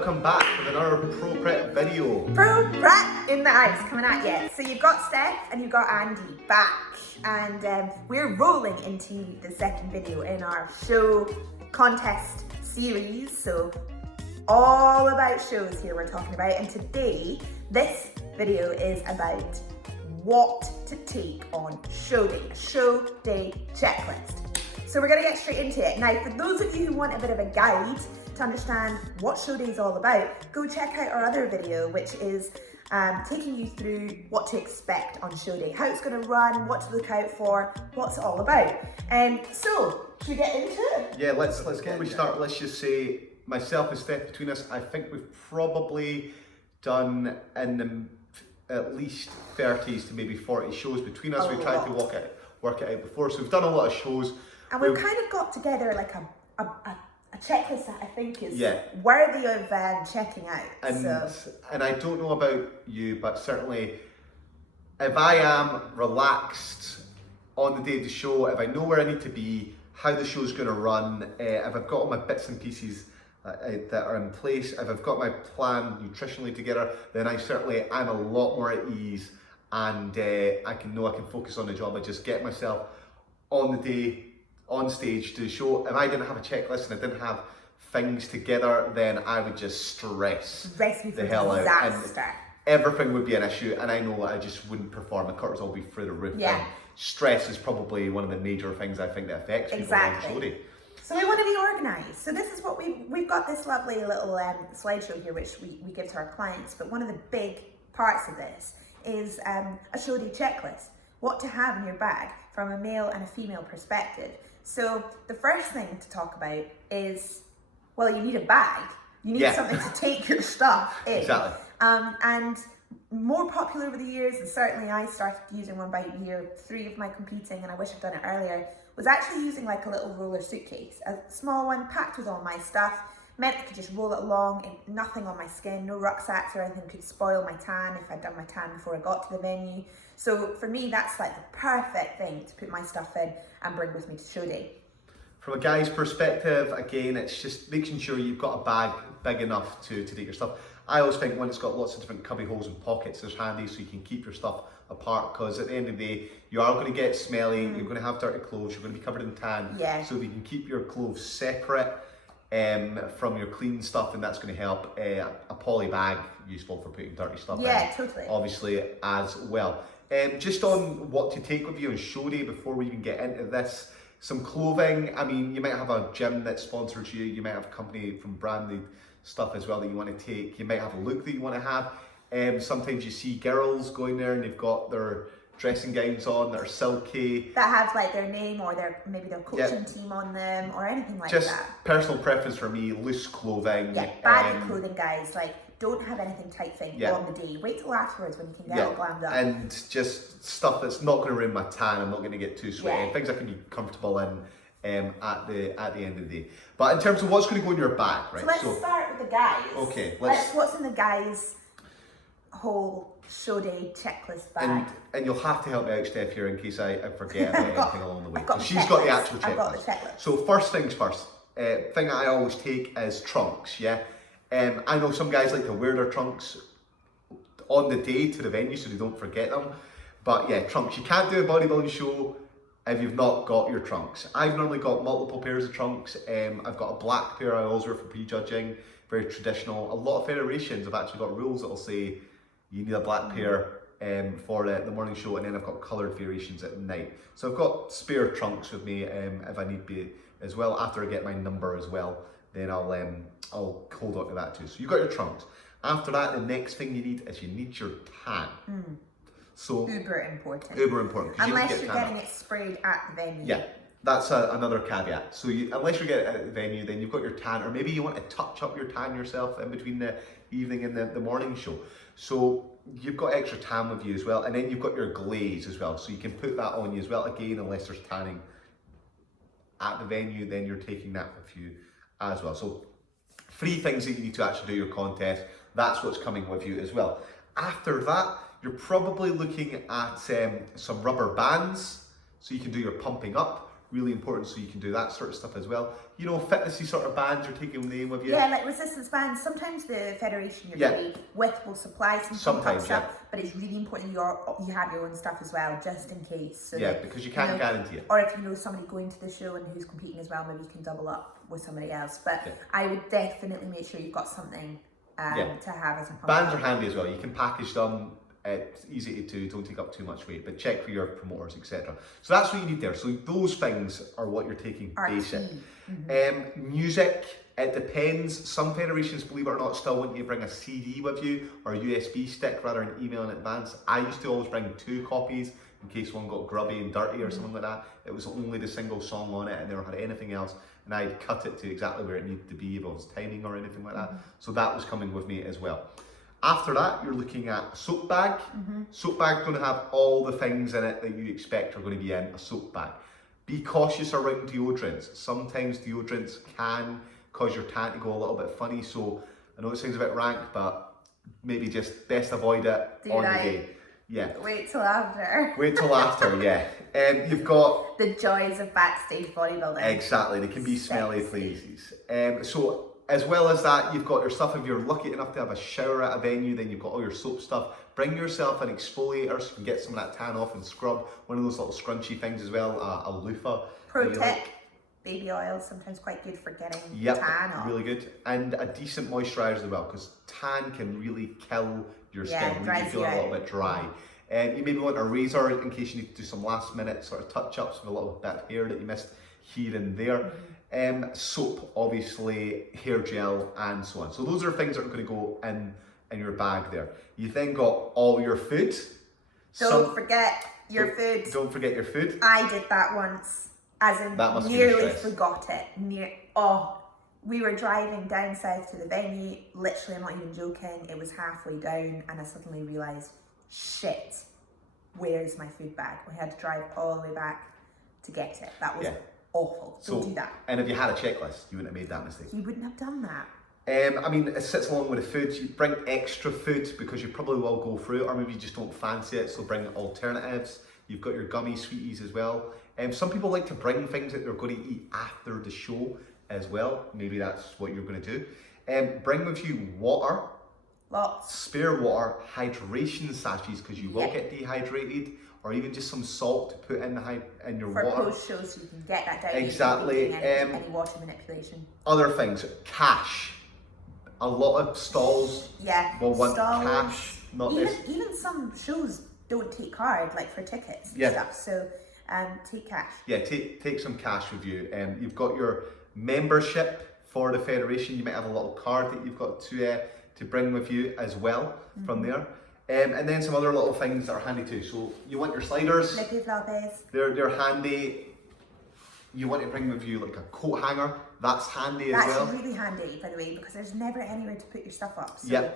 welcome back with another Pro Prep video. Pro Prep in the house coming at you. So you've got Steph and you've got Andy back, and we're rolling into the second video in our show contest series. So all about shows here we're talking about, and today this video is about what to take on show day checklist. So we're going to get straight into it. Now, for those of you who want a bit of a guide to understand what show day is all about, go check out our other video, which is taking you through what to expect on show day, how it's going to run, what to look out for, what's it all about. So, should we get into it? Yeah, let's get before we start, let's just say, myself and Steph, between us, I think we've probably done at least 30s to maybe 40 shows between us. We've tried to work it out before, so we've done a lot of shows. And we've kind of got together like a checklist that I think is worthy of checking out. And I don't know about you, but certainly if I am relaxed on the day of the show, if I know where I need to be, how the show's going to run, if I've got all my bits and pieces that are in place, if I've got my plan nutritionally together, then I'm a lot more at ease, and I can focus on the job. I just get myself on the day, on stage to the show. If I didn't have a checklist and I didn't have things together, then I would just stress the hell out. And everything would be an issue, and I know I just wouldn't perform. The curtains will be through the roof. Yeah. And stress is probably one of the major things I think that affects people on show day. So we want to be organised. So this is what we've got, this lovely little slideshow here, which we give to our clients. But one of the big parts of this is a show day checklist. What to have in your bag from a male and a female perspective. So the first thing to talk about is, well, you need a bag. You need something to take your stuff in. Exactly. And more popular over the years, and certainly I started using one by year 3 of my competing, and I wish I'd done it earlier, was actually using like a little roller suitcase, a small one packed with all my stuff, meant I could just roll it along, nothing on my skin, no rucksacks or anything could spoil my tan if I'd done my tan before I got to the venue. So for me, that's like the perfect thing to put my stuff in and bring with me to show day. From a guy's perspective, again, it's just making sure you've got a bag big enough to take your stuff. I always think when it's got lots of different cubby holes and pockets, it's handy so you can keep your stuff apart, because at the end of the day, you are going to get smelly, you're going to have dirty clothes, you're going to be covered in tan. Yeah. So if you can keep your clothes separate from your clean stuff, and that's going to help. A poly bag, useful for putting dirty stuff in. Yeah, totally. Obviously, as well. Just on what to take with you on show day before we even get into this, some clothing. I mean, you might have a gym that sponsors you, you might have a company from branded stuff as well that you want to take, you might have a look that you want to have. Sometimes you see girls going there and they've got their dressing gowns on that are silky. That have like their name or maybe their coaching team on them or anything like that. Just personal preference for me, loose clothing. Yeah, baggy clothing, guys. Like, don't have anything tight fitting on the day. Wait till afterwards when you can get all glammed up. And just stuff that's not going to ruin my tan. I'm not going to get too sweaty. Things I can be comfortable in at the end of the day. But in terms of what's going to go in your bag, right? So let's start with the guys. Okay, what's in the guys' whole show day checklist bag? And you'll have to help me out, Steph, here in case I forget about anything along the way. She's got the actual checklist. I've got the checklist. So first things first, thing I always take is trunks, I know some guys like to wear their trunks on the day to the venue so they don't forget them. But yeah, trunks. You can't do a bodybuilding show if you've not got your trunks. I've normally got multiple pairs of trunks. I've got a black pair I always wear for prejudging, very traditional. A lot of federations have actually got rules that'll say you need a black pair for the morning show, and then I've got coloured variations at night. So I've got spare trunks with me if I need be as well. After I get my number as well, then I'll hold on to that too. So you've got your trunks. After that, the next thing you need is you need your tan. So uber important. Unless you're getting it sprayed at the venue. Yeah, that's another caveat. So unless you're getting it at the venue, then you've got your tan, or maybe you want to touch up your tan yourself in between the evening and the morning show. So you've got extra tan with you as well, and then you've got your glaze as well. So you can put that on you as well. Again, unless there's tanning at the venue, then you're taking that with you as well. So 3 things that you need to actually do your contest. That's what's coming with you as well. After that, you're probably looking at some rubber bands, so you can do your pumping up. really important, so you can do that sort of stuff as well. You know, fitnessy sort of bands you're taking them with you. Yeah, like resistance bands. Sometimes the federation you're going with will supply some sometimes stuff, but it's really important you have your own stuff as well, just in case. So yeah, because you can't guarantee it. Or if you know somebody going to the show and who's competing as well, maybe you can double up with somebody else. But I would definitely make sure you've got something to have as a pump. Bands are handy as well. You can package them. It's easy to do, don't take up too much weight, but check for your promoters, etc. So that's what you need there. So those things are what you're taking basic. Music, it depends. Some federations, believe it or not, still want you to bring a CD with you or a USB stick rather than email in advance. I used to always bring 2 copies in case one got grubby and dirty or something like that. It was only the single song on it and never had anything else, and I'd cut it to exactly where it needed to be if it was timing or anything like that. So that was coming with me as well. After that, you're looking at soap bag. Soap bag's going to have all the things in it that you expect are going to be in a soap bag. Be cautious around deodorants. Sometimes deodorants can cause your tan to go a little bit funny, so I know it sounds a bit rank, but maybe just best avoid it on the day. Yeah. Wait till after. Wait till after, yeah. You've got the joys of backstage bodybuilding. Exactly, they can be smelly places. So as well as that, you've got your stuff. If you're lucky enough to have a shower at a venue, then you've got all your soap stuff. Bring yourself an exfoliator so you can get some of that tan off and scrub. One of those little scrunchy things as well, a loofah. Pro tip, baby oil is sometimes quite good for getting tan off. Really good. And a decent moisturiser as well, because tan can really kill your skin, make you feel a little bit dry. You maybe want a razor in case you need to do some last minute sort of touch-ups with a little bit of hair that you missed here and there. Soap, obviously, hair gel, and so on. So those are things that are going to go in your bag there. You then got all your food. Don't forget your food. Don't forget your food. I did that once, as in nearly forgot it. We were driving down south to the venue. Literally, I'm not even joking. It was halfway down, and I suddenly realised, shit, where's my food bag? We had to drive all the way back to get it. That was awful. Don't do that. And if you had a checklist, you wouldn't have made that mistake. You wouldn't have done that. I mean, it sits along with the food. You bring extra food because you probably will go through it, or maybe you just don't fancy it, so bring alternatives. You've got your gummy sweeties as well. Some people like to bring things that they're going to eat after the show as well. Maybe that's what you're going to do. Bring with you water. Lots. Spare water, hydration sachets because you will get dehydrated, or even just some salt to put in your water. For post shows, so you can get that down. Exactly. Any water manipulation. Other things, cash. A lot of stalls will want cash. Not even some shows don't take card, like for tickets and stuff. So take cash. Yeah, take some cash with you. You've got your membership for the federation. You might have a little card that you've got to bring with you as well from there. And then some other little things that are handy too. So you want your sliders. They're handy. You want to bring with you like a coat hanger. That's handy as well. That's really handy, by the way, because there's never anywhere to put your stuff up. So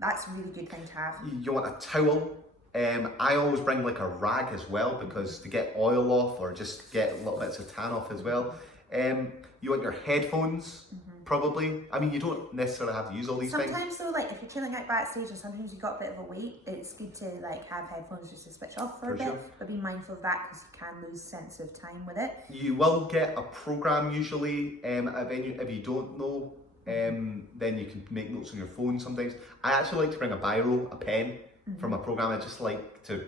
that's a really good thing to have. You want a towel. I always bring like a rag as well, because to get oil off or just get little bits of tan off as well. You want your headphones, probably. I mean, you don't necessarily have to use all these things. Sometimes though, like if you're chilling out backstage or sometimes you've got a bit of a weight, it's good to like have headphones just to switch off for a bit. But be mindful of that because you can lose sense of time with it. You will get a program usually at a venue. If you don't know, then you can make notes on your phone sometimes. I actually like to bring a biro, a pen from a program. I just like to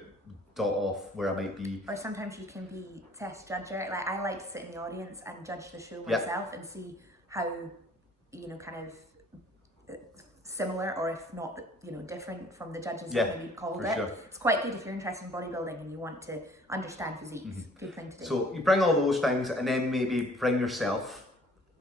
dot off where I might be. Or sometimes you can be test judger. Like I like to sit in the audience and judge the show myself and see how, kind of similar, or if not, different from the judges that maybe called it. Sure. It's quite good if you're interested in bodybuilding and you want to understand physiques. Good thing to do. So you bring all those things and then maybe bring yourself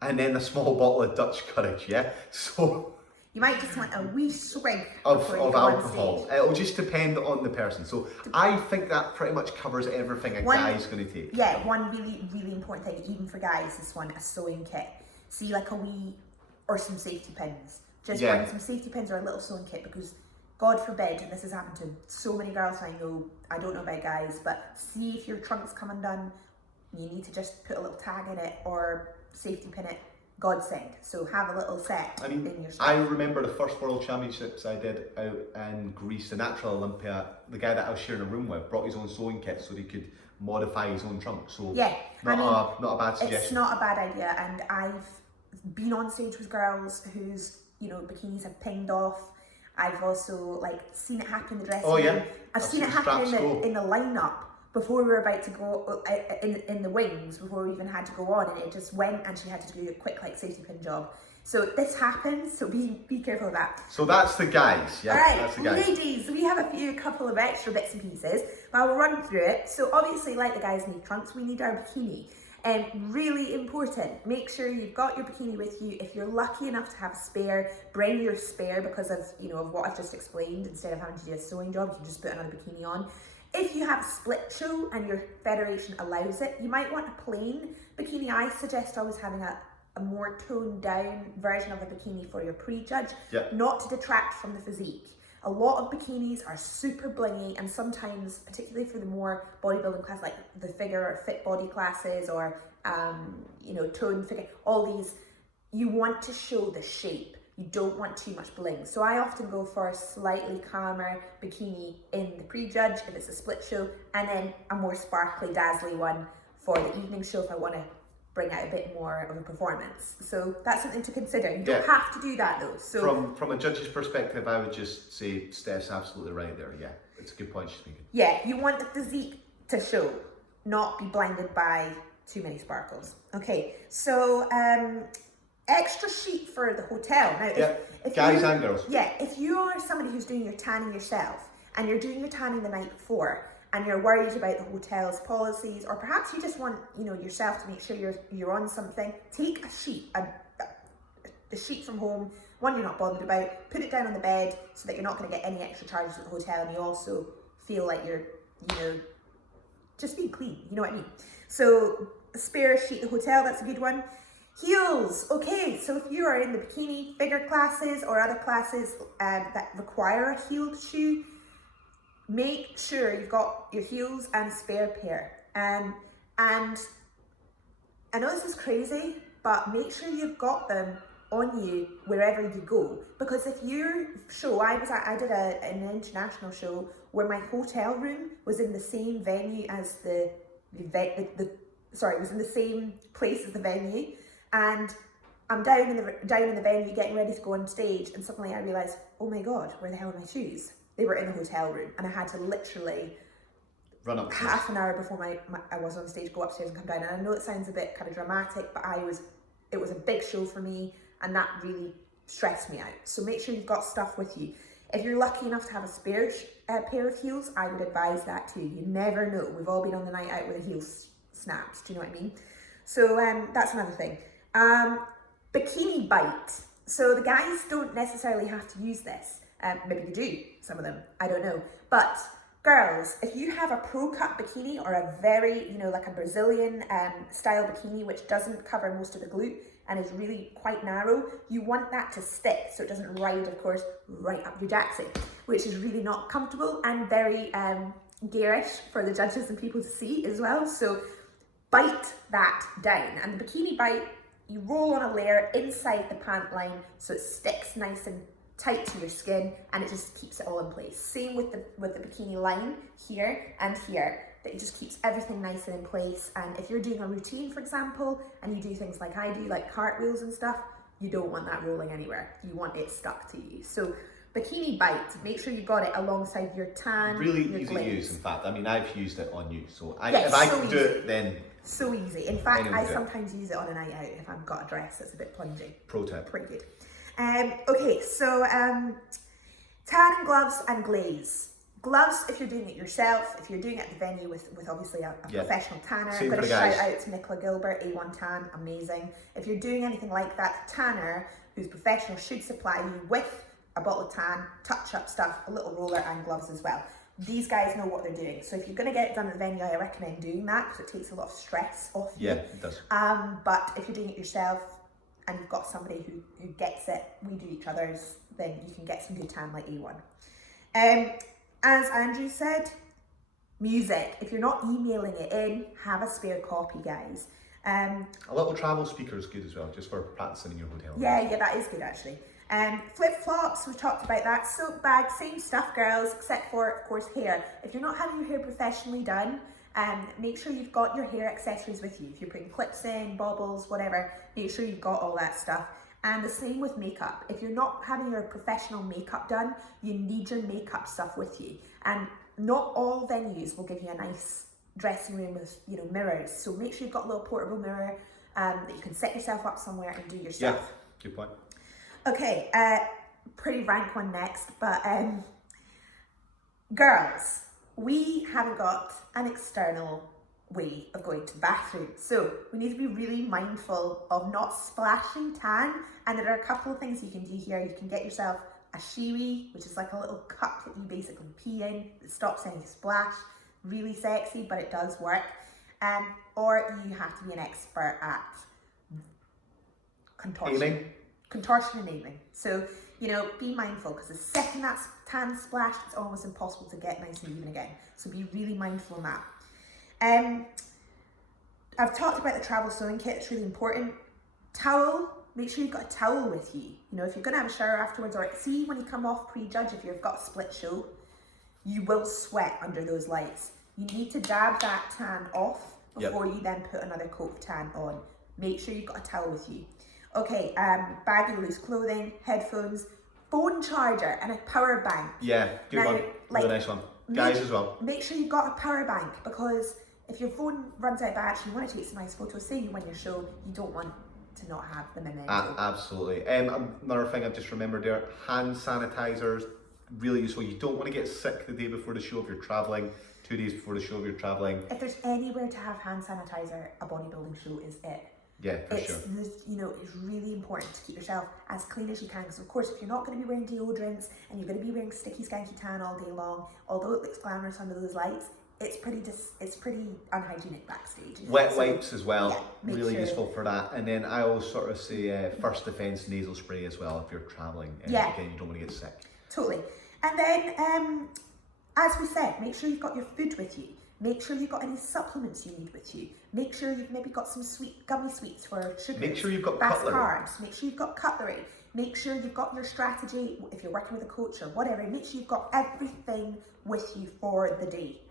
and then a small bottle of Dutch courage, So you might just want a wee swig of alcohol. It'll just depend on the person. So I think that pretty much covers everything a guy's going to take. Yeah, one really, really important thing, even for guys, this one, a sewing kit. See, like a wee, or some safety pins. Just bring some safety pins or a little sewing kit, because God forbid, and this has happened to so many girls I know, I don't know about guys, but see if your trunk's come undone, you need to just put a little tag in it or safety pin it godsend. So have a little set I mean, in your stuff. I remember the first World Championships I did out in Greece, the Natural Olympia, the guy that I was sharing a room with brought his own sewing kit so he could modify his own trunk. So Yeah, not a bad suggestion. It's not a bad idea, and I've been on stage with girls whose, you know, bikinis have pinged off. I've also like seen it happen in the dressing room. Yeah. I've seen it happen in the lineup before we were about to go in the wings, before we even had to go on, and it just went, and she had to do a quick like safety pin job. So this happens, so be careful of that. So that's the guys, yeah? All right, that's the guys. ladies, we have a couple of extra bits and pieces, but I'll run through it. So obviously, like the guys need trunks, we need our bikini. Really important, make sure you've got your bikini with you. If you're lucky enough to have a spare, bring your spare because of, you know, of what I've just explained. Instead of having to do a sewing job, you can just put another bikini on. If you have a split show and your federation allows it, you might want a plain bikini. I suggest always having a more toned down version of a bikini for your pre-judge, not to detract from the physique. A lot of bikinis are super blingy, and sometimes, particularly for the more bodybuilding class, like the figure or fit body classes, or you know, toned figure, all these, you want to show the shape. You don't want too much bling. So I often go for a slightly calmer bikini in the pre-judge if it's a split show, and then a more sparkly, dazzly one for the evening show if I want to bring out a bit more of a performance. So that's something to consider. You don't have to do that though. So from a judge's perspective, I would just say Steph's absolutely right there. Yeah, it's a good point she's making. Yeah, you want the physique to show, not be blinded by too many sparkles. Okay, so extra sheet for the hotel. Now, if guys and girls. Yeah, if you're somebody who's doing your tanning yourself and you're doing your tanning the night before, and you're worried about the hotel's policies, or perhaps you just want, you know, yourself to make sure you're on something, take a sheet, a sheet from home, one you're not bothered about, put it down on the bed so that you're not going to get any extra charges at the hotel, and you also feel like you're, you know, just being clean, you know what I mean? So a spare sheet at the hotel, that's a good one. Heels, okay, so if you are in the bikini figure classes or other classes that require a heeled shoe, make sure you've got your heels and a spare pair. And I know this is crazy, but make sure you've got them on you wherever you go. Because if your show, I did an international show where my hotel room was in the same venue as it was in the same place as the venue, and I'm down in the venue getting ready to go on stage, and suddenly I realised, oh my god, where the hell are my shoes? They were in the hotel room, and I had to literally run up half an hour before I was on stage, go upstairs and come down. And I know it sounds a bit kind of dramatic, but it was a big show for me, and that really stressed me out. So make sure you've got stuff with you. If you're lucky enough to have a spare pair of heels, I would advise that too. You never know. We've all been on the night out with the heels snapped. Do you know what I mean? So that's another thing. Bikini bite. So the guys don't necessarily have to use this. Maybe they do, some of them, I don't know. But girls, if you have a pro cut bikini or a very, you know, like a Brazilian style bikini, which doesn't cover most of the glute and is really quite narrow, you want that to stick so it doesn't ride, of course, right up your jacksie, which is really not comfortable and very garish for the judges and people to see as well. So bite that down. And the bikini bite, you roll on a layer inside the pant line so it sticks nice and tight to your skin, and it just keeps it all in place. Same with the bikini line here and here. That it just keeps everything nice and in place. And if you're doing a routine, for example, and you do things like I do, like cartwheels and stuff, you don't want that rolling anywhere. You want it stuck to you. So bikini bite, make sure you got it alongside your tan. Really your easy GLAZE. to use, in fact. I mean, I've used it on you, so Yes, if I so can do it, then so easy. In fact, anyone I do it. sometimes use it on a night out if I've got a dress that's a bit plungy. Pro tip. Pretty good. Okay, so tan gloves and glaze. Gloves if you're doing it yourself, if you're doing it at the venue with obviously a professional tanner. Same Got for a the guys. shout out to Nicola Gilbert, A1 Tan, amazing. If you're doing anything like that, the tanner who's professional should supply you with a bottle of tan, touch-up stuff, a little roller and gloves as well. These guys know what they're doing. So if you're going to get it done at the venue, I recommend doing that because it takes a lot of stress off you. Yeah, it does. But if you're doing it yourself and you've got somebody who gets it, we do each other's, then you can get some good tan like A1. As Andrew said, music. If you're not emailing it in, have a spare copy, guys. A little travel speaker is good as well, just for practicing in your hotel. Yeah, that is good actually. Flip-flops, we've talked about that. Soap bag, same stuff, girls, except for, of course, hair. If you're not having your hair professionally done, make sure you've got your hair accessories with you. If you're putting clips in, baubles, whatever, make sure you've got all that stuff. And the same with makeup. If you're not having your professional makeup done, you need your makeup stuff with you. And not all venues will give you a nice dressing room with, you know, mirrors. So make sure you've got a little portable mirror that you can set yourself up somewhere and do your stuff. Yeah, good point. Okay, pretty rank one next, but girls, we haven't got an external way of going to the bathroom. So we need to be really mindful of not splashing tan. And there are a couple of things you can do here. You can get yourself a shiwi, which is like a little cup that you basically pee in. It stops any splash. Really sexy, but it does work. Or you have to be an expert at contortion and aiming. So, you know, be mindful, because the second that tan splash, it's almost impossible to get nice and even again. So be really mindful on that. I've talked about the travel sewing kit, it's really important. Towel, make sure you've got a towel with you. You know, if you're gonna have a shower afterwards, or see when you come off pre-judge, if you've got a split show, you will sweat under those lights. You need to dab that tan off before you then put another coat of tan on. Make sure you've got a towel with you. Okay, bag of loose clothing, headphones, phone charger, and a power bank. Yeah, good one. Really nice one. Guys as well. Make sure you've got a power bank, because if your phone runs out of battery, you want to take some nice photos, say you win your show, you don't want to not have them in there. Absolutely. Another thing I've just remembered there, hand sanitizers, really useful. You don't want to get sick the day before the show if you're traveling, 2 days before the show if you're traveling. If there's anywhere to have hand sanitizer, a bodybuilding show is it. Yeah, for sure. You know, it's really important to keep yourself as clean as you can, because of course if you're not going to be wearing deodorants and you're going to be wearing sticky skanky tan all day long, although it looks glamorous under those lights, it's pretty unhygienic backstage. Wet wipes as well, yeah, really useful for that. And then I always sort of say first defense nasal spray as well if you're traveling. Yeah. Again, you don't want to get sick. Totally. And then, as we said, make sure you've got your food with you. Make sure you've got any supplements you need with you. Make sure you've maybe got some gummy sweets for sugar. Make sure you've got fast cutlery. Carbs. Make sure you've got cutlery. Make sure you've got your strategy if you're working with a coach or whatever. Make sure you've got everything with you for the day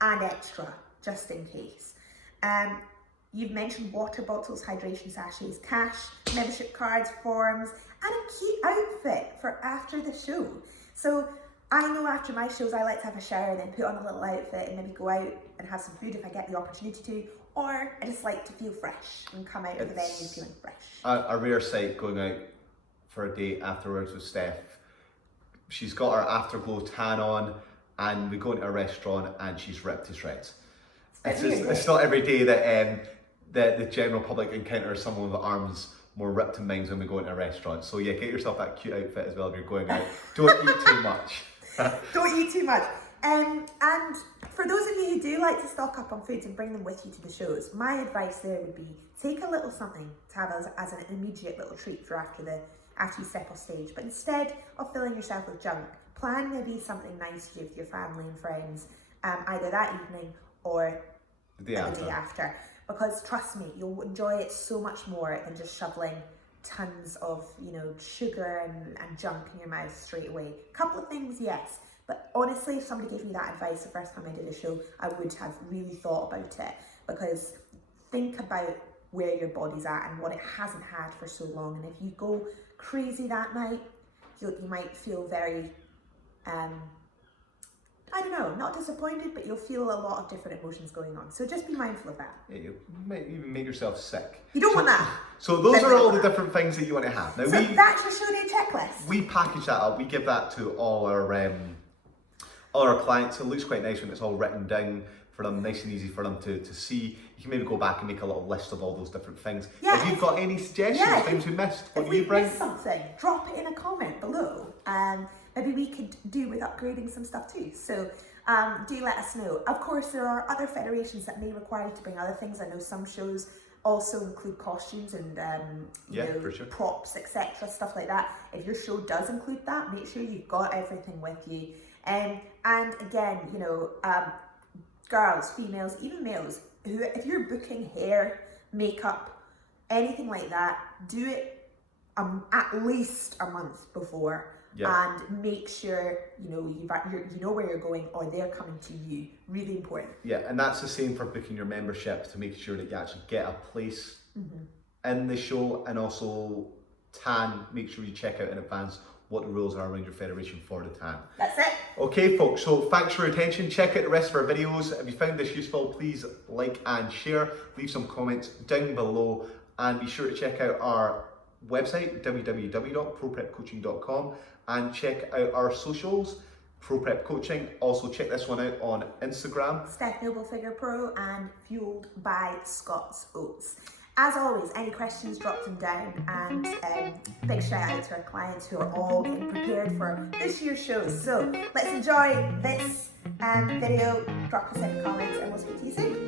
and extra, just in case. You've mentioned water bottles, hydration sachets, cash, membership cards, forms, and a cute outfit for after the show. So I know after my shows I like to have a shower and then put on a little outfit and maybe go out and have some food if I get the opportunity to, or I just like to feel fresh and come out of the venue feeling fresh. A rare sight going out for a date afterwards with Steph. She's got her afterglow tan on and we go into a restaurant and she's ripped to shreds. It's not every day that the general public encounters someone with arms more ripped than mine when we go into a restaurant. So yeah, get yourself that cute outfit as well if you're going out. Don't eat too much. Don't eat too much. And for those of you who do like to stock up on foods and bring them with you to the shows, my advice there would be take a little something to have as an immediate little treat for after you step off stage. But instead of filling yourself with junk, plan maybe something nice to do with your family and friends, either that evening or the day after. Because trust me, you'll enjoy it so much more than just shoveling tons of, you know, sugar and junk in your mouth straight away. A couple of things, yes, but honestly, if somebody gave me that advice the first time I did a show, I would have really thought about it, because think about where your body's at and what it hasn't had for so long. And if you go crazy that night, you might feel very, I don't know, not disappointed, but you'll feel a lot of different emotions going on. So just be mindful of that. Yeah, you might even make yourself sick. You don't want that. So those are all the different things that you want to have. Now so that's your show day checklist. We package that up. We give that to all our clients. It looks quite nice when it's all written down for them, nice and easy for them to see. You can maybe go back and make a little list of all those different things. Yeah, if you've got any suggestions, things we missed, what do you bring? If we missed something, drop it in a comment below. Maybe we could do with upgrading some stuff too. So do let us know. Of course, there are other federations that may require you to bring other things. I know some shows also include costumes and for sure. Props, etc., stuff like that. If your show does include that, make sure you've got everything with you. And again, you know, girls, females, even males, if you're booking hair makeup, anything like that, do it at least a month before. Yeah. And make sure you know where you're going, or they're coming to you. Really important. Yeah, and that's the same for booking your membership, to make sure that you actually get a place in the show, and also tan. Make sure you check out in advance what the rules are around your federation for the tan. That's it. Okay, folks. So thanks for your attention. Check out the rest of our videos. If you found this useful, please like and share. Leave some comments down below, and be sure to check out our website www.proprepcoaching.com, and check out our socials, ProPrep Coaching. Also check this one out on Instagram, Steph Noble Figure Pro, and Fueled by Scott's Oats. As always, any questions, drop them down, and big shout out to our clients who are all getting prepared for this year's show. So let's enjoy this video. Drop us any comments, and we'll speak to you soon.